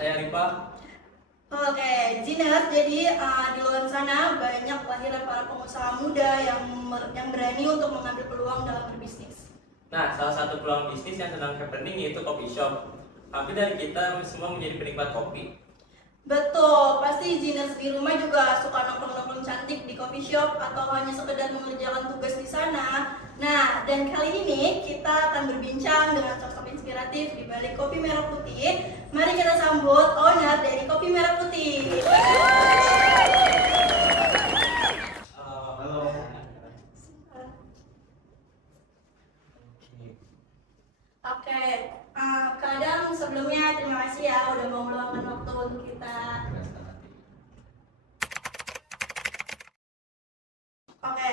saya Rifa. Oke, Zinet, jadi di luar sana banyak lahiran para pengusaha muda yang berani untuk mengambil peluang dalam berbisnis. Nah, salah satu peluang bisnis yang sedang happening yaitu coffee shop. Hampir dari kita semua menjadi penikmat kopi. Betul, pasti Zinet di rumah juga suka nongkrong-nongkrong cantik di coffee shop atau hanya sekedar mengerjakan tugas di sana. Nah, dan kali ini kita akan berbincang dengan sosok inspiratif di balik Kopi Merah Putih. Mari kita sambut owner dari Kopi Merah Putih. Halo. Oke, kadang sebelumnya terima kasih ya udah mau meluangkan waktu untuk kita. Oke,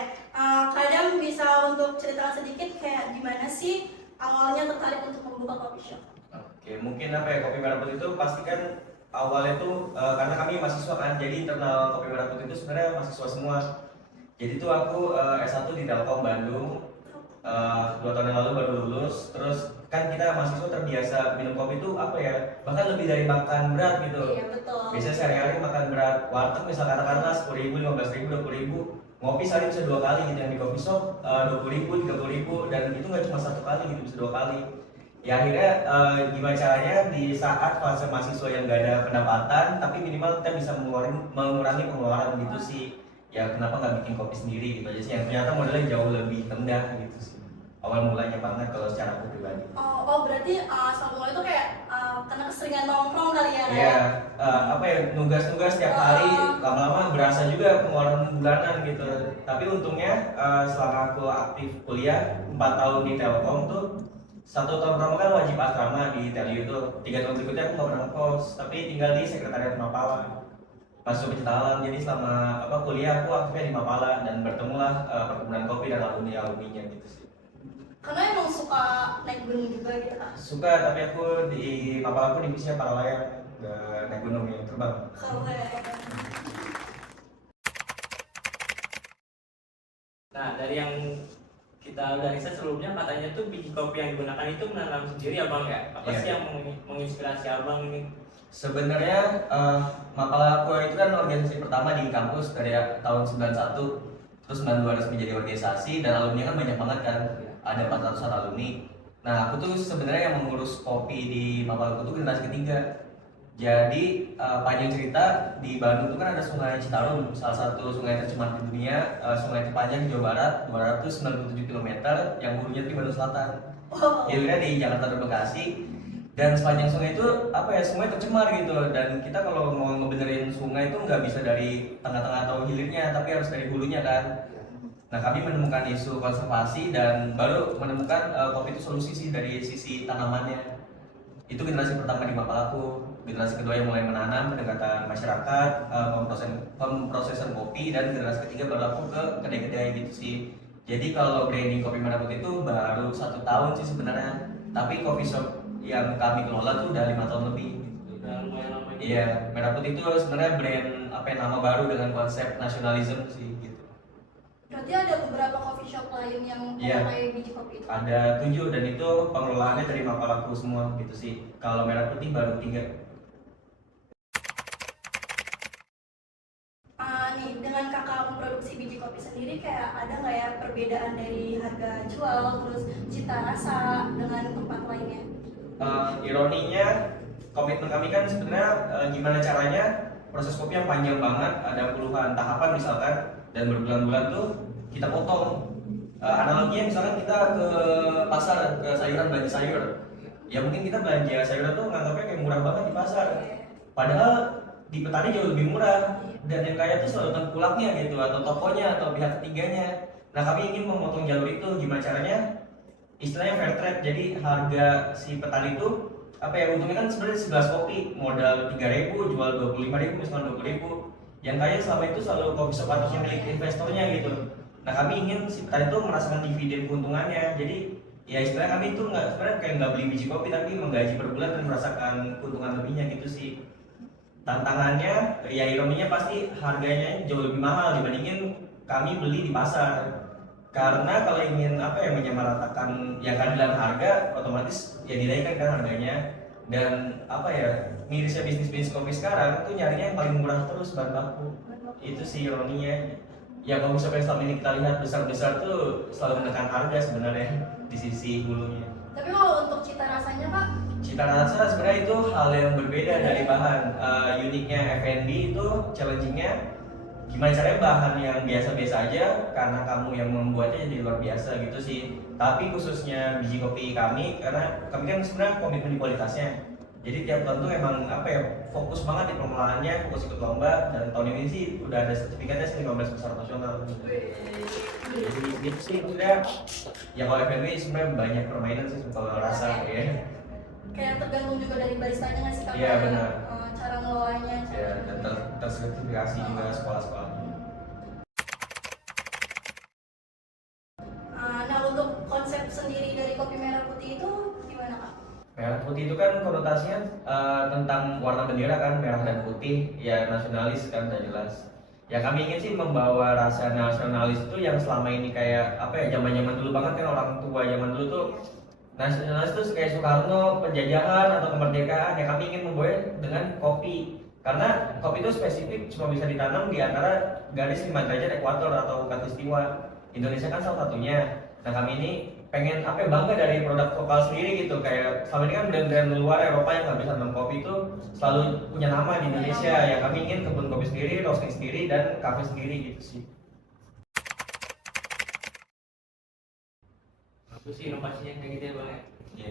kadang bisa untuk cerita sedikit kayak gimana sih awalnya tertarik untuk membuka coffee shop? Oke, mungkin apa ya, Kopi Merah Putih itu pasti kan awalnya tuh karena kami mahasiswa kan, jadi internal Kopi Merah Putih itu sebenarnya mahasiswa semua. Jadi tuh aku S1 di Telkom Bandung, 2 tahun yang lalu baru lulus. Terus kan kita mahasiswa terbiasa minum kopi itu apa ya, bahkan lebih dari makan berat gitu. Iya betul. Biasanya sehari-hari makan berat warteg misal katakanlah 10.000, 15.000, 20.000. Ngopi sehari bisa 2 kali gitu, yang di coffee shop 20.000, 30.000, dan itu nggak cuma 1 kali gitu, bisa 2 kali. Ya akhirnya gimana caranya di saat fase mahasiswa yang nggak ada pendapatan, tapi minimal kita bisa mengurangi pengeluaran gitu sih. Ya kenapa nggak bikin kopi sendiri gitu aja sih, yang ternyata modelnya jauh lebih rendah gitu sih. Awal mulanya banget kalau secara aku pribadi. Oh berarti sama mulai itu kayak karena keseringan nongkrong kali ya? Iya, apa ya, nugas-nugas tiap hari, lama-lama berasa juga pengeluaran bulanan gitu. Tapi untungnya selama aku aktif kuliah 4 tahun di Telkom tuh, 1 tahun pertama kan wajib asrama di Telio tuh, 3 tahun berikutnya aku nggak pernah ngekos, tapi tinggal di sekretariat Mapala, masuk pencetalan. Jadi selama kuliah aku aktifnya di Mapala dan bertemulah perkebunan kopi dan alumni-alumninya gitu sih. Karena emang suka naik gunung juga gitu kan? Suka, tapi aku di Mapala aku divisinya para layang, nggak naik gunung yang terbang. Keren. Nah, dari yang kita udah riset sebelumnya, katanya tuh biji kopi yang digunakan itu menanam sendiri abang ya? Apa Iya. sih yang menginspirasi abang ini? Sebenarnya Mapala aku itu kan organisasi pertama di kampus dari tahun 91, terus 92 resmi jadi organisasi, dan alumni kan banyak banget kan, ada 400-an alumni. Nah aku tuh sebenarnya yang mengurus kopi di Mapala aku tuh generasi ketiga. Jadi panjang cerita, di Bandung tuh kan ada Sungai Citarum, salah satu sungai tercemar di dunia, sungai terpanjang di Jawa Barat, 297 km, yang hulunya di Bandung Selatan. Oh. Hilirnya di Jakarta dan Bekasi. Dan sepanjang sungai itu apa ya, sungai tercemar gitu, dan kita kalau mau ngebenerin sungai itu nggak bisa dari tengah-tengah atau hilirnya, tapi harus dari hulunya kan. Nah kami menemukan isu konservasi dan baru menemukan kopi itu solusi sih dari sisi tanamannya. Itu generasi pertama di Mapalaku. Generasi kedua yang mulai menanam, pendekatan masyarakat, pemprosesan kopi, dan generasi ketiga baru aku ke kedai-kedai gitu sih. Jadi kalau branding Kopi Merah Putih itu baru 1 tahun sih sebenarnya, tapi coffee shop yang kami kelola tuh udah 5 tahun lebih. Udah lumayan lama juga. Iya, Merah Putih itu sebenarnya brand apa ya, nama baru dengan konsep nasionalisme sih gitu. Berarti ada beberapa coffee shop lain yang Iya. memakai biji kopi itu? Ada 7 dan itu pengelolaannya dari Mapalaku semua gitu sih. Kalau Merah Putih baru 3. Nih, dengan kakak memproduksi biji kopi sendiri kayak ada nggak ya perbedaan dari harga jual, terus cita rasa dengan tempat lainnya? Ironinya komitmen kami kan sebenarnya gimana caranya proses kopi yang panjang banget, ada puluhan tahapan misalkan, dan berbulan-bulan tuh kita potong. Analoginya misalkan kita ke pasar, ke sayuran, belanja sayur, ya mungkin kita belanja sayuran tuh nganggapnya kayak murah banget di pasar, padahal di petani jauh lebih murah, dan yang kaya tuh selalu tengkulaknya gitu, atau tokonya, atau pihak ketiganya. Nah kami ingin memotong jalur itu, gimana caranya, istilahnya fair trade. Jadi harga si petani itu apa ya, untungnya kan sebenarnya 11 kopi modal 3.000 jual 25.000 misalnya 20.000. Yang kaya selama itu selalu kopi shop atau yang milik investornya gitu. Nah kami ingin si petani itu merasakan dividen keuntungannya. Jadi ya istilahnya kami itu nggak, sebenarnya kayak nggak beli biji kopi, tapi menggaji per bulan dan merasakan keuntungan lebihnya gitu sih. Tantangannya ya ironinya pasti harganya jauh lebih mahal dibandingin kami beli di pasar. Karena kalau ingin apa ya, menyamaratakan ya keadilan harga, otomatis ya dinaikkan kan harganya. Dan apa ya, mirisnya bisnis kopi sekarang tuh nyarinya yang paling murah terus bahan baku. Itu sih ironinya. Ya kalau misalnya selama ini kita lihat besar-besar tuh selalu menekan harga sebenarnya di sisi hulunya. Tapi kalau untuk cita rasanya Kak, Cita rasa sebenarnya itu hal yang berbeda dari bahan. Uniknya F&B itu challengingnya gimana caranya bahan yang biasa-biasa aja karena kamu yang membuatnya jadi luar biasa gitu sih. Tapi khususnya biji kopi kami, karena kami kan sebenarnya komitmen di kualitasnya. Jadi tiap tahun tuh emang apa ya, fokus banget di pengelolaannya, fokus ikut lomba, dan tahun ini sih udah ada sertifikatnya 15 besar nasional. Jadi gitu sih maksudnya. Ya kalau F&B sebenarnya banyak permainan sih kalau rasa ya. kayak tergantung juga dari baristanya nggak sih Kak? Iya, benar. Cara ngelolanya. Ya, dan tersertifikasi juga sekolah-sekolah. Nah untuk konsep sendiri dari kopi merah putih itu gimana Kak? Merah putih itu kan konotasinya tentang warna bendera kan, merah dan putih, ya nasionalis kan udah jelas. Ya kami ingin sih membawa rasa nasionalis itu yang selama ini kayak apa ya, zaman-zaman dulu banget kan, orang tua zaman dulu tuh nasionalis tuh kayak Soekarno, penjajahan atau kemerdekaan. Ya kami ingin membawa dengan kopi. Karena kopi itu spesifik cuma bisa ditanam di antara garis 5 derajat ekuator atau katulistiwa. Indonesia kan salah satunya. Nah kami ini pengen apa ya, bangga dari produk lokal sendiri gitu. Kayak selama ini kan brand-brand luar Eropa yang nggak bisa tanam kopi itu selalu punya nama di Indonesia. Ya kami ingin kebun kopi sendiri, roasting sendiri, dan kafe sendiri gitu sih. Bagus sih inovasinya kayak gitu ya bang ya. Iya.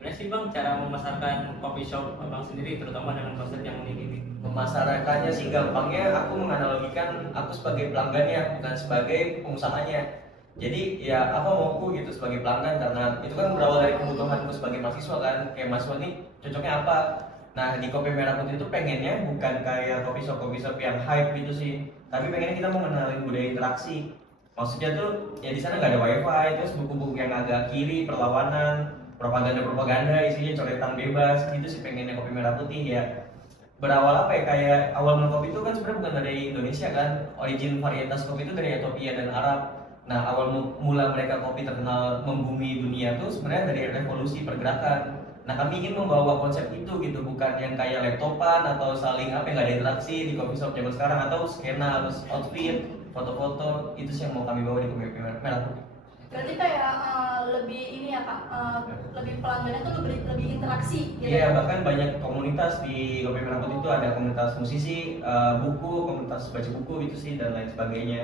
Gimana sih bang cara memasarkan coffee shop abang sendiri terutama dengan konsep yang unik ini? Memasarakannya sih gampangnya aku menganalogikan aku sebagai pelanggannya bukan sebagai pengusahanya. Jadi ya apa mauku gitu sebagai pelanggan, karena itu kan berawal dari kebutuhanku sebagai mahasiswa kan, kayak mahasiswa nih cocoknya apa. Nah di kopi merah putih itu pengennya bukan kayak kopi shop yang hype gitu sih, tapi pengennya kita mau mengenalin budaya interaksi. Maksudnya tuh ya di sana nggak ada wifi, terus buku-buku yang agak kiri, perlawanan, propaganda isinya coretan bebas gitu sih pengennya kopi merah putih ya. Berawal apa ya, kayak awal mula kopi itu kan sebenarnya bukan dari Indonesia kan, origin varietas kopi itu dari Ethiopia dan Arab. Nah awal mula mereka kopi terkenal membumi dunia tuh sebenarnya dari revolusi pergerakan. Nah kami ingin membawa konsep itu gitu, bukan yang kayak laptopan atau saling apa, nggak ada interaksi di coffee shop zaman sekarang, atau skena harus outfit, foto-foto. Itu sih yang mau kami bawa di kopi merah putih. Berarti kayak lebih ini ya Kak, lebih pelanggannya tuh lebih interaksi gitu. Iya, bahkan banyak komunitas di Kopi Merah Putih itu, ada komunitas musisi, buku, komunitas baca buku gitu sih, dan lain sebagainya.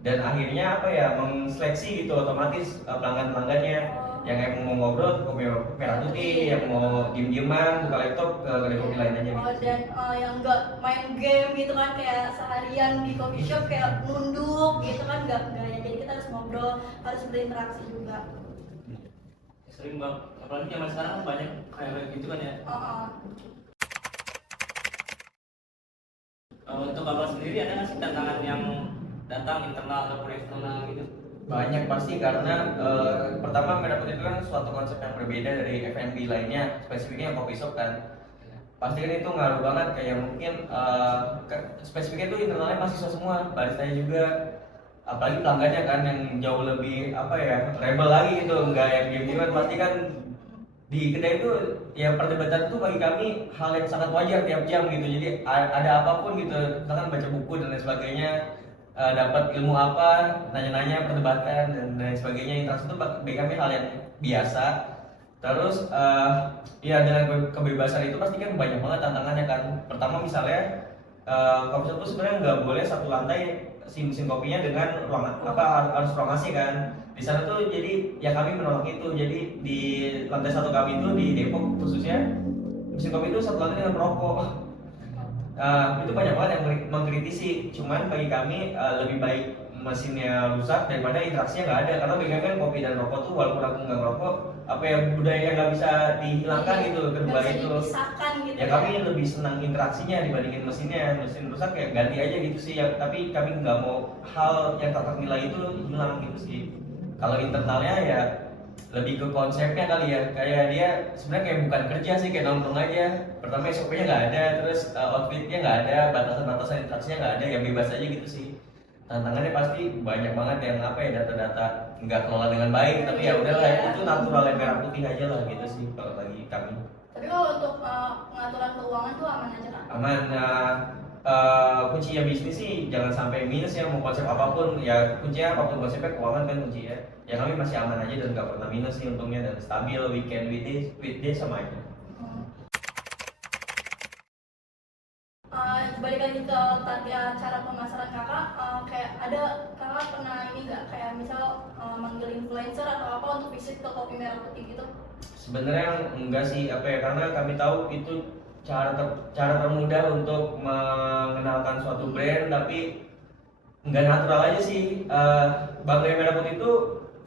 Dan akhirnya apa ya, mengseleksi gitu otomatis pelanggan-pelanggannya yang emang mau ngobrol ke Kopi Merah Putih, yang mau diem-dieman buka laptop ke kedai kopi lain aja gitu. Dan yang nggak main game gitu kan, kayak seharian di coffee shop kayak nunduk gitu kan, nggak ya. Jadi kita harus ngobrol, harus berinteraksi juga. Sering bang, apalagi zaman sekarang kan banyak kayak gitu kan ya. Untuk abang sendiri ada nggak sih tantangan yang datang internal ataupun eksternal gitu? Banyak pasti, karena pertama Merah Putih itu kan suatu konsep yang berbeda dari F&B lainnya, spesifiknya kopi shop kan. Pasti kan itu ngaruh banget, kayak mungkin spesifiknya itu internalnya mahasiswa semua, baristanya juga, apalagi pelanggannya kan yang jauh lebih apa ya, rebel lagi gitu, nggak yang diam-diaman. Pasti kan di kedai itu ya perdebatan itu bagi kami hal yang sangat wajar tiap jam gitu. Jadi ada apapun gitu, misalkan baca buku dan lain sebagainya, dapat ilmu apa, nanya-nanya, perdebatan dan lain sebagainya. Interaksi itu bagi kami hal yang biasa. Terus ya dengan kebebasan itu pasti kan banyak banget tantangannya kan. Pertama misalnya kopi shop itu sebenarnya nggak boleh satu lantai si mesin kopinya dengan ruang harus ruang AC kan. Di sana tuh jadi ya kami menolak itu. Jadi di lantai satu kami itu di Depok khususnya, mesin kopi itu satu lantai dengan perokok. Itu banyak banget yang mengkritisi. Cuman bagi kami lebih baik mesinnya rusak daripada interaksinya nggak ada, karena bagi kami kan kopi dan rokok tuh walaupun aku nggak ngerokok, apa ya, budaya yang nggak bisa dihilangkan gitu, kedua itu. Gitu Ya kami lebih senang interaksinya dibandingin mesinnya. Mesin rusak kayak ganti aja gitu sih ya, tapi kami nggak mau hal yang tak ternilai itu hilang gitu sih. Kalau internalnya ya lebih ke konsepnya kali ya, kayak dia sebenarnya kayak bukan kerja sih, kayak nongkrong aja. Pertama SOP-nya nggak ada, terus outfitnya nggak ada, batasan-batasan interaksinya nggak ada, yang bebas aja gitu sih. Tantangannya pasti banyak banget, yang apa ya, data-data nggak kelola dengan baik, tapi ya udahlah, itu natural yang Merah Putih aja lah gitu sih kalau bagi kami. Tapi kalau untuk keuangan tuh aman aja Kak? Aman. Kuncinya bisnis sih jangan sampai minus ya, mau konsep apapun ya, kuncinya apapun konsepnya keuangan kan kunci ya. Ya kami masih aman aja dan nggak pernah minus sih untungnya, dan stabil weekend weekday sama aja. Balik lagi ke cara pemasaran kakak, kayak ada kakak pernah ini nggak kayak misal manggil influencer atau apa untuk visit ke Kopi Merah Putih gitu? Sebenarnya enggak sih, apa ya, karena kami tahu itu cara termudah untuk mengenalkan suatu brand, tapi nggak natural aja sih. Bang Kopi Merah Putih itu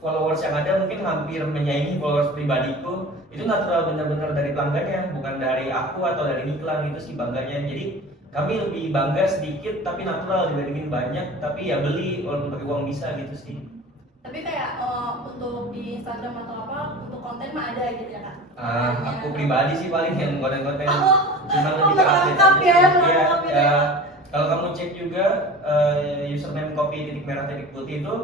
followers yang ada mungkin hampir menyaingi followers pribadiku. Itu natural benar-benar dari pelanggannya, bukan dari aku atau dari iklan. Itu sih bangganya. Jadi kami lebih bangga sedikit tapi natural dibandingin banyak, tapi ya beli walaupun pakai uang bisa gitu sih. Tapi kayak untuk di Instagram atau apa untuk konten mah ada gitu ya Kak? Aku pribadi sih paling yang konten-konten cuma lebih ke update lengkap aja ya, sih. lengkap Iya, ya. kalau kamu cek juga username kopi_merah_putih itu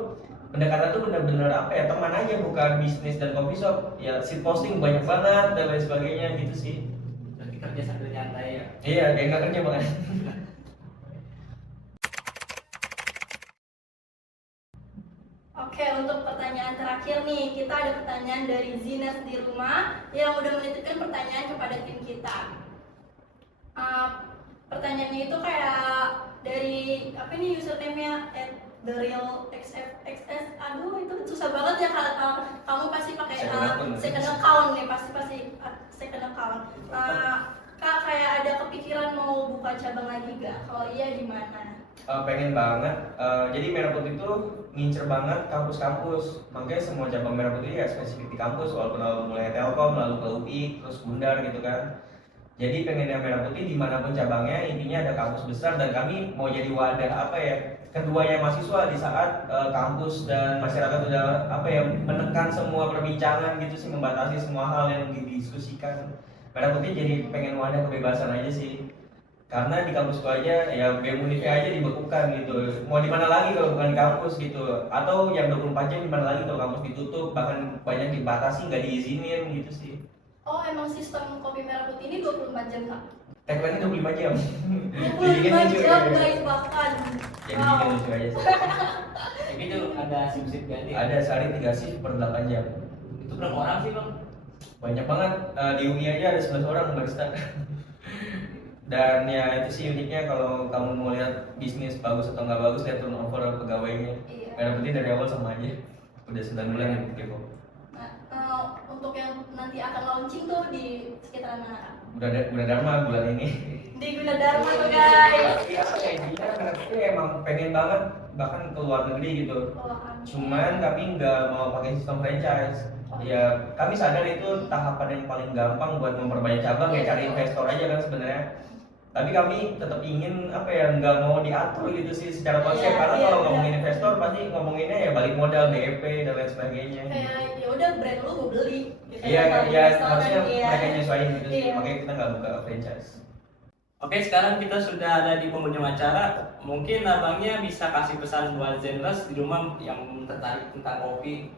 pendekatan tuh benar-benar apa ya, teman aja, bukan bisnis dan coffee shop. Ya sit posting banyak banget dan lain sebagainya gitu sih. Berarti kerja sambil nyantai ya. Iya, kayak nggak kerja banget. Oke, untuk pertanyaan terakhir nih, kita ada pertanyaan dari Zinas di rumah yang udah menitipkan pertanyaan kepada tim kita. Pertanyaannya itu kayak dari apa nih username-nya @therealxfxs. Aduh, itu susah banget ya kalau kamu pasti pakai second account nih, pasti second account. Kak, kayak ada kepikiran mau buka cabang lagi gak? Kalau iya gimana? Pengen banget. Jadi Merah Putih itu ngincer banget kampus-kampus, makanya semua cabang Merah Putih ya spesifik di kampus, walaupun awal mulai Telkom, lalu ke UI, terus Bundar gitu kan. Jadi pengennya Merah Putih dimanapun cabangnya, intinya ada kampus besar, dan kami mau jadi wadah apa ya, keduanya mahasiswa di saat kampus dan masyarakat udah apa ya, menekan semua perbincangan gitu sih, membatasi semua hal yang didiskusikan. Merah Putih jadi pengen wadah kebebasan aja sih. Karena di kampusku aja ya BEM Univ aja dibekukan gitu. Mau di mana lagi kalau bukan di kampus gitu. Atau yang 24 jam di mana lagi kalau kampus ditutup, bahkan banyak dibatasi, nggak diizinin gitu sih. Oh, emang sistem Kopi Merah Putih ini 24 jam Kak? Tagline-nya 25 jam. 25 jam guys bahkan. Jadi bikin lucu aja sih. Tapi itu ada shift ganti. Ada sehari 3 shift per 8 jam. Itu berapa orang sih bang? Banyak banget. Di UI aja ada 11 orang barista. Dan ya itu sih uniknya, kalau kamu mau lihat bisnis bagus atau nggak bagus, lihat turnover pegawainya. Iya. Merah Putih dari awal sama aja. Udah 9 bulan yang Kepo. Nah, untuk yang nanti akan launching tuh di sekitaran mana Kak? Gunadarma bulan ini. Di Gunadarma tuh guys. Iya, intinya Merah Putih emang pengen banget bahkan ke luar negeri gitu. Oh, amin. Cuman kami nggak mau pakai sistem franchise. Ya kami sadar itu tahapan yang paling gampang buat memperbanyak cabang, ya cari investor aja kan sebenarnya. Tapi kami tetap ingin apa ya, nggak mau diatur gitu sih secara konsep, karena kalau ngomongin investor pasti ngomonginnya ya balik modal, BEP dan lain sebagainya. Kayak ya udah brand lu gue beli. Iya, ya harusnya iya. mereka nyesuaiin gitu sih, Iya. makanya kita nggak buka franchise. Oke, sekarang kita sudah ada di penghujung acara. Mungkin abangnya bisa kasih pesan buat Zenless di rumah yang tertarik tentang kopi.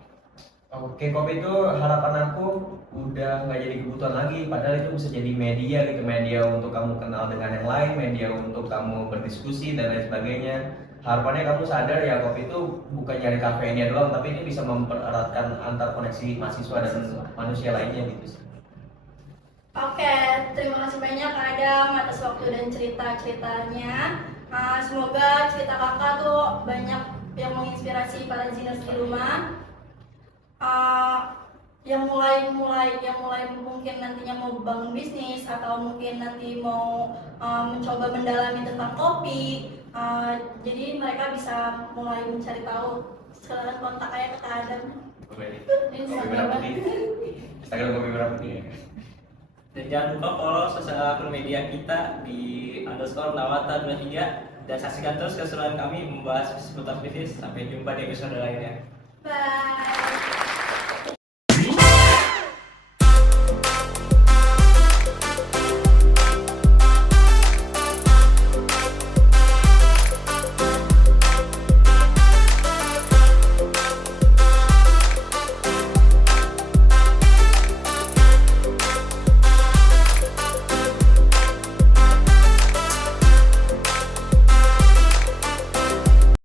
Oke, kopi itu harapan aku udah nggak jadi kebutuhan lagi, padahal itu bisa jadi media gitu, media untuk kamu kenal dengan yang lain, media untuk kamu berdiskusi dan lain sebagainya. Harapannya kamu sadar ya, kopi itu bukan nyari kafeinnya doang, tapi ini bisa mempereratkan antar koneksi mahasiswa dan manusia lainnya gitu sih. Oke, terima kasih banyak Kak Adam atas waktu dan cerita-ceritanya. Semoga cerita kakak tuh banyak yang menginspirasi para Ziners di rumah. Yang mulai mungkin nantinya mau bangun bisnis atau mungkin nanti mau mencoba mendalami tentang kopi, jadi mereka bisa mulai mencari tahu. Silakan kontak aja ke Kak Adam. Kopi Merah Putih, Instagram Kopi Merah Putih ya. Dan jangan lupa follow sosial akun media kita di _nawata23 dan saksikan terus keseruan kami membahas seputar bisnis. Sampai jumpa di episode lainnya. Bye.